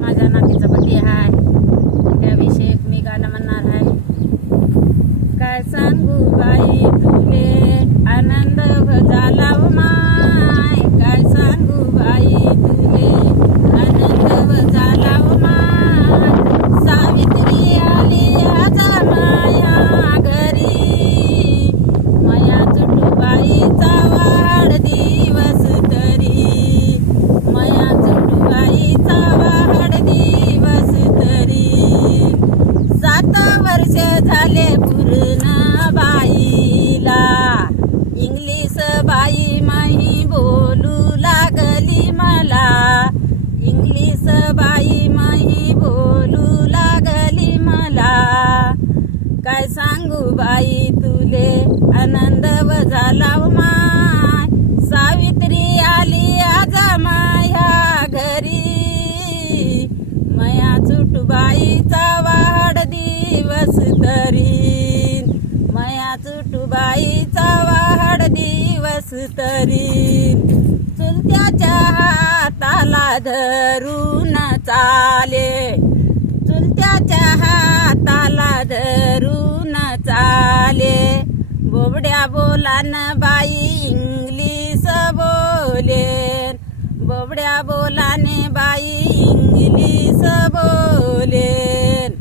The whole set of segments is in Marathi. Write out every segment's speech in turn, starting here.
माझ्या नातीचा बड्डे आहे, त्याविषयी मी गाणं म्हणणार आहे. काय सांगू बाई तुले आनंद झाला माय, काय सांगू बाई तुले आनंद झाला माय. सावित्री आली आज माया घरी, माया चुटूबाईचा वाढदिवस तरी, माया चुटूबाईचा वाढदिवस तरी. 7 वर्ष झाले पूर्ण बाईला, इंग्लिश बाई माही बोलू लागली मला, इंग्लिश बाई माही बोलू लागली मला. काय सांगू बाई तुले आनंद झाला माय, सावित्री आली आज माया घरी, माया चुटूबाईचा वाढदिवस तरी, माया चुटूबाईचा वाढदिवस तरी. चुलत्याच्या हाताला धरून चाले, चुलत्याच्या हाताला धरून चाले. बोबड्या बोलान बाई इंग्लिश बोलेन, बोबड्या बोलाने बाई इंग्लिश बोलेन.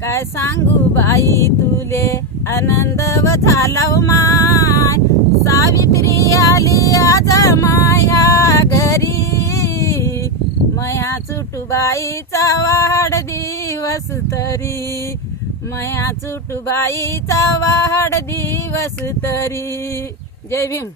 काय सांगू बाई तुले आनंद झाला माय, सावित्री आली आज माया घरी, माया चुटूबाईचा वाढदिवस तरी, माया चुटूबाईचा वाढदिवस तरी. जय भीम.